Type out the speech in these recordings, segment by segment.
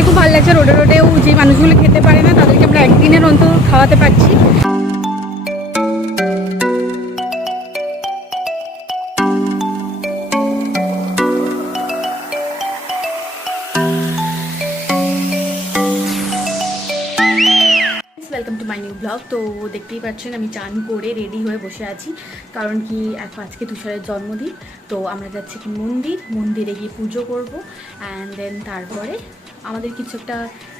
আমাদের খুব ভালো লাগছে, রোডে রোডেও যে মানুষগুলো খেতে পারে না তাদেরকে আমরা একদিনের অন্তত খাওয়াতে পারছি। Welcome to my new blog. তো দেখতেই পাচ্ছেন আমি চান করে রেডি হয়ে বসে আছি, কারণ কি আজকে তুষারের জন্মদিন। তো আমরা যাচ্ছি কি মন্দিরে গিয়ে পুজো করবো, অ্যান্ড দেন তারপরে আমাদের কিছু একটা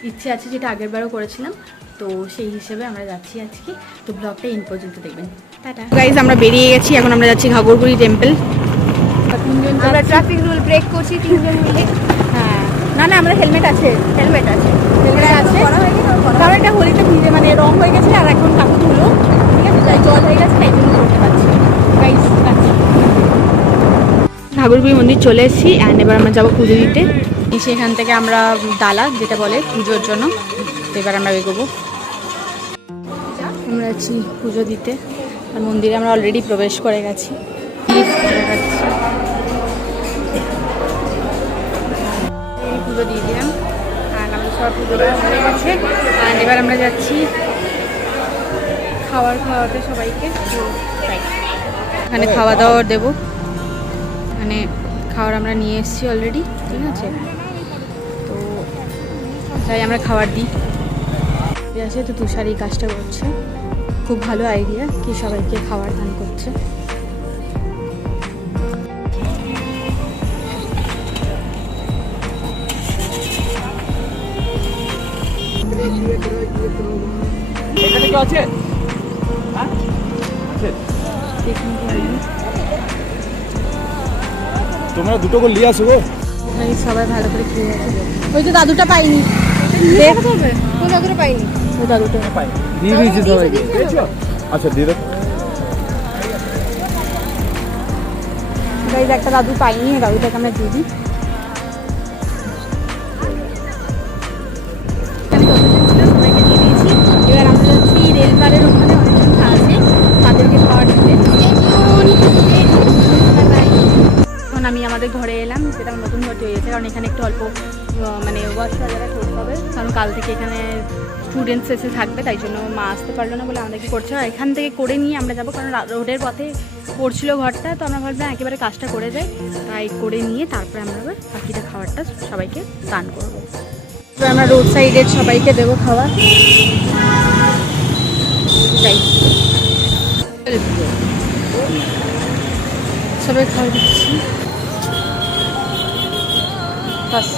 ইচ্ছে আছে যেটা আগের বারও করেছিলাম, তো সেই হিসেবে আমরা যাচ্ছি আজকে। তো ব্লগটা ইন পর্যন্ত দেখবেন। টাটা গাইজ, আমরা বেরিয়ে গেছি, এখন আমরা যাচ্ছি ঘাগরবুড়ি টেম্পল। আমরা ট্রাফিক রুল ব্রেক করছি তিনজন মিলে। হ্যাঁ, না আমাদের হেলমেট আছে কারণ এটা হোলিতে ভিজে মানে রং হয়ে গেছে, আর এখন কাকু ধুলো, ঠিক আছে, তাই জল হয়ে গেছে, তাই জন্য করতে পারছি। গাইজ ঘাগরবুড়ি মন্দির চলে এসেছি, অ্যান্ড এবার আমরা যাবো পুজো দিতে। সেখান থেকে আমরা ডালা যেটা বলে পুজোর জন্য, তো এবার আমরা এগোবো। আমরা যাচ্ছি পুজো দিতে, আর মন্দিরে আমরা অলরেডি প্রবেশ করে গেছি। পুজো দিয়ে দিলাম, অ্যান্ড আমাদের সব পুজো দেওয়া হয়ে গেছে, অ্যান্ড এবার আমরা যাচ্ছি খাওয়াতে সবাইকে। এখানে খাওয়া দাওয়া দেবো, মানে খাবার আমরা নিয়ে এসেছি অলরেডি, ঠিক আছে, তো তাই আমরা খাবার দিই। ঠিক আছে, তো তুষার এই কাজটা করছে, খুব ভালো আইডিয়া কি সবাইকে খাবার দান করছে। এখানে কি আছে? তোমরা দুটো করে নিয়ে আসো গো। সবাই ভালো করে খেয়ে আছে। ওই তো দাদুটা পাইনি, কোন দাদুটা পাইনি, ওই দাদুটা পাইনি, দিয়ে দিয়েছি সবাইকে। আচ্ছা দিয়ে দাও। গাইজ একটা দাদু পাইনি, দাদুটাকে আমরা দিয়ে দিই। সবাইকে দিয়ে দিয়েছি, এবার আমরা যাচ্ছি রেলবারের ওখানে অনেকজন আছে তাদেরকে খাওয়ার দিতে। এখন আমি আমাদের ঘরে এলাম, সেটা আমার নতুন ঘর তৈরি হয়েছে, কারণ এখানে একটু অল্প মানে ওয়াশ যারা করতে হবে, কারণ কাল থেকে এখানে স্টুডেন্টস এসে থাকবে, তাই জন্য মা আসতে পারলো না বলে আমাদেরকে করছে। আর এখান থেকে করে নিয়ে আমরা যাবো, কারণ রোডের পথে পড়ছিল ঘরটা, তো আমরা ভাবলাম একেবারে কাজটা করে যাই, তাই করে নিয়ে তারপরে আমরা বাকিটা খাবারটা সবাইকে দান করবো। এবার আমরা রোড সাইডের সবাইকে দেবো খাবার, তাই সবাই খাওয়া দিচ্ছি। বাস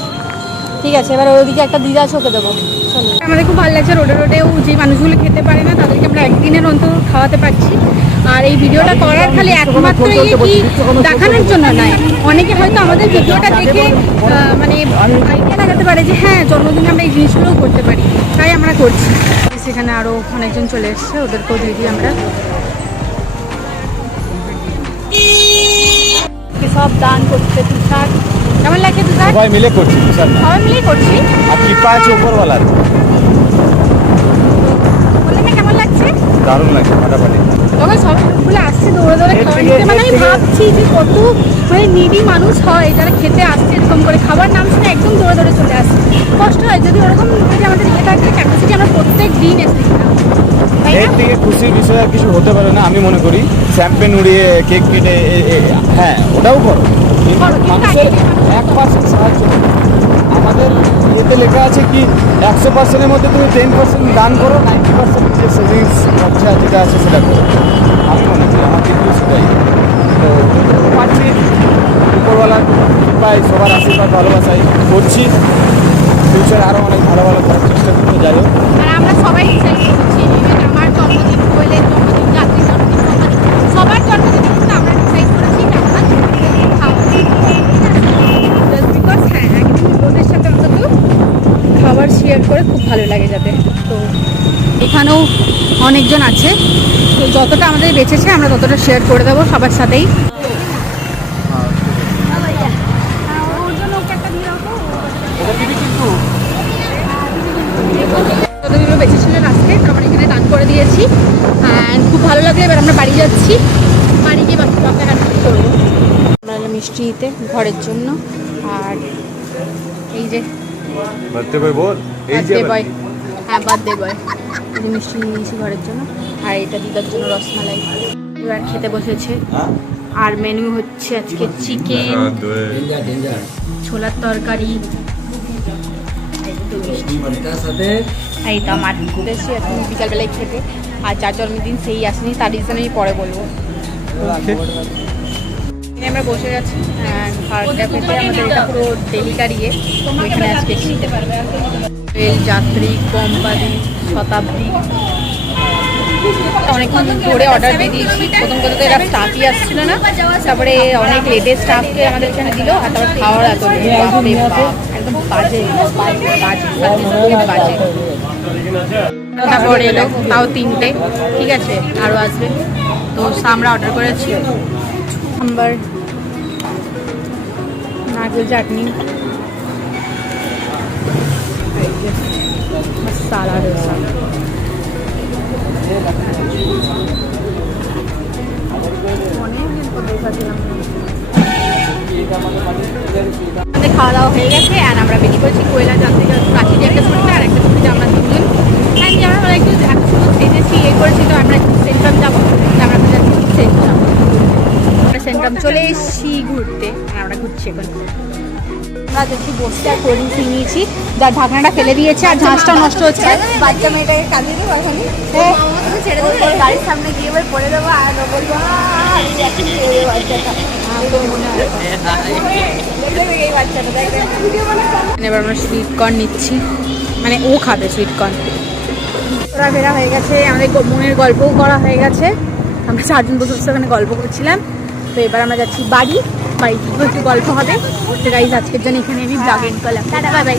ঠিক আছে, এবার ওইদিকে একটা দিদা আছে, ওকে দেবো। চলো, আমাদের খুব ভালো লাগছে, রোডে রোডেও যে মানুষগুলো খেতে পারে না তাদেরকে আমরা একদিনের অন্তত খাওয়াতে পারছি। আর এই ভিডিওটা করার খালি একমাত্র কি দেখানোর জন্য নয়, অনেকে হয়তো আমাদের ভিডিওটা দেখে মানে আইডিয়া লাগাতে পারে যে হ্যাঁ জন্মদিনে আমরা এই জিনিসগুলোও করতে পারি, তাই আমরা করছি। সেখানে আরও অনেকজন চলে এসছে, ওদেরকেও দিয়ে দিই আমরা। সব দান করছে তুষার, কেমন লাগছে তুষার? সবাই মিলে করছি, সবাই মিলেই করছি। আর কৃপা আছে উপরওয়ালার। বললেন না কেমন লাগছে? দারুণ লাগছে, ফাটাফাটি। তখন সবগুলো আসছে দৌড়ে দৌড়ে খাবার নিতে, মানে আমি ভাবছি যে কত মানে নিডি মানুষ হয় যারা খেতে আসছে এরকম করে, খাবার নাম শুনে একদম দৌড়ে দৌড়ে চলে আসছে। কষ্ট হয় যদি ওরকম যদি আমাদের ইয়ে থাকলে ক্যাপাসিটি আমরা প্রত্যেক দিন এসেছিলাম। এর থেকে খুশির বিষয় আর কিছু হতে পারে না আমি মনে করি। শ্যাম্পেন উড়িয়ে কেক কেটে, হ্যাঁ ওটাও করো, কিন্তু মানুষের 1% সাহায্য করো। আমাদের এতে লেখা আছে কি 100%-এর মধ্যে তুমি 10% দান করো, 90% যে সেভিংস খরচা যেটা আছে সেটা করো। আমি মনে করি আমার কিন্তু সেটাই। তো পাচ্ছি উপরওয়ালার কৃপায়, সবার আশীর্বাদ ভালোবাসায় করছি। ফিউচার আরও অনেক ভালো ভালো করার চেষ্টা করতে, যাই হোক। আর আমরা সবাই ডিসাইড করছি, আমার জন্মদিন হইলে জন্মদিন, জাতির জন্মদিন, সবার জন্মদিন কিন্তু আমরা ডিসাইড করেছি আমরা খাওয়া, জাস্ট বিকজ হ্যাঁ একদিন ওদের সাথে অন্তত খাবার শেয়ার করে খুব ভালো লাগে যাতে। তো এখানেও অনেকজন আছে, তো যতটা আমাদের বেঁচেছে আমরা ততটা শেয়ার করে দেবো সবার সাথেই। যতগুলো বেঁচে ছিল লাস্টে আমরা এখানে দান করে দিয়েছি, অ্যান্ড খুব ভালো লাগলো। এবার আমরা বাড়ি যাচ্ছি, বাড়ি গিয়ে বাকি ব্লগটা কন্টিনিউ করবো। আমরা মিষ্টি দিতে ঘরের জন্য, আর এই যে বার্থডে বয় বল বার্থডে বয়, হ্যাঁ বার্থডে বয়। এই মিষ্টি নিয়ে নিয়েছি ঘরের জন্য, আর এটা দিদার জন্য রসমালাই। এবার খেতে বসেছে, আর মেনু হচ্ছে আজকে চিকেন, ছোলার তরকারি, এই তো আমার এসেছি এখন বিকালবেলায় খেতে। আর যার জন্মদিন সেই আসেনি, তার রিজন আমি পরে বলবো। আমরা বসে গেছি ক্যাফেতে, আমাদের এটা পুরো ডেলিকার ইয়ে, ওইখানে আজকে শিখতে পারবে। রেল যাত্রী, কোম্পানি, শতাব্দী, অনেকক্ষণ ধরে অর্ডার দিয়ে দিয়েছি। প্রথম কথা তো এরা স্টাফই আসছিল না, তারপরে অনেক লেটের স্টাফকে আমাদের এখানে দিল, আর তারপর খাওয়ার এত একদম বাজে বাজে। তারপর এলো তাও 3টে, ঠিক আছে আরও আসবে। তো আমরা অর্ডার করেছি সাম্বার, নারকেল চাটনি, মশালা ডোসা। আমাদের খাওয়া দাওয়া হয়ে গেছে, আর আমরা বেরিয়ে পড়েছি কোয়েলা যাত্রী কাছে একটা ছুটিতে, আর একটা ছুটিতে আমরা 3 জন। হ্যাঁ আমরা একটু শুধু সেজেছি এই করেছি, তো আমরা একটু সেন্ট্রাম যাবো, আমরা যাচ্ছি সেন্ট্রাম। আমরা সেন্ট্রাম চলে এসেছি ঘুরতে, আমরা ঘুরছি এখন। আমরা দেখছি বসতে আর কোল্ড ড্রিঙ্কস নিয়েছি, যার ঢাকনাটা ফেলে দিয়েছে আর ঝাঁসটা নষ্ট হচ্ছে। বাচ্চা মেয়েটাকে কাঁদিয়ে দেবো এখনই, ছেড়ে দেবো গাড়ির সামনে গিয়ে এবার পড়ে দেবো, আর বলবো এবার আমরা সুইট কর্ন নিচ্ছি, মানে ও খাবে সুইট কর্ন। ঘোরাফেরা হয়ে গেছে, আমাদের মনের গল্পও করা হয়ে গেছে। আমরা 4 জন বসে বসে ওখানে গল্প করছিলাম। তো এবার আমরা যাচ্ছি বাড়ি, বাড়ি একটু গল্প হবে। তো গাইজ আজকের জন্য এখানে আমি ব্লগ এন্ড করলাম, টাটা বাই বাই।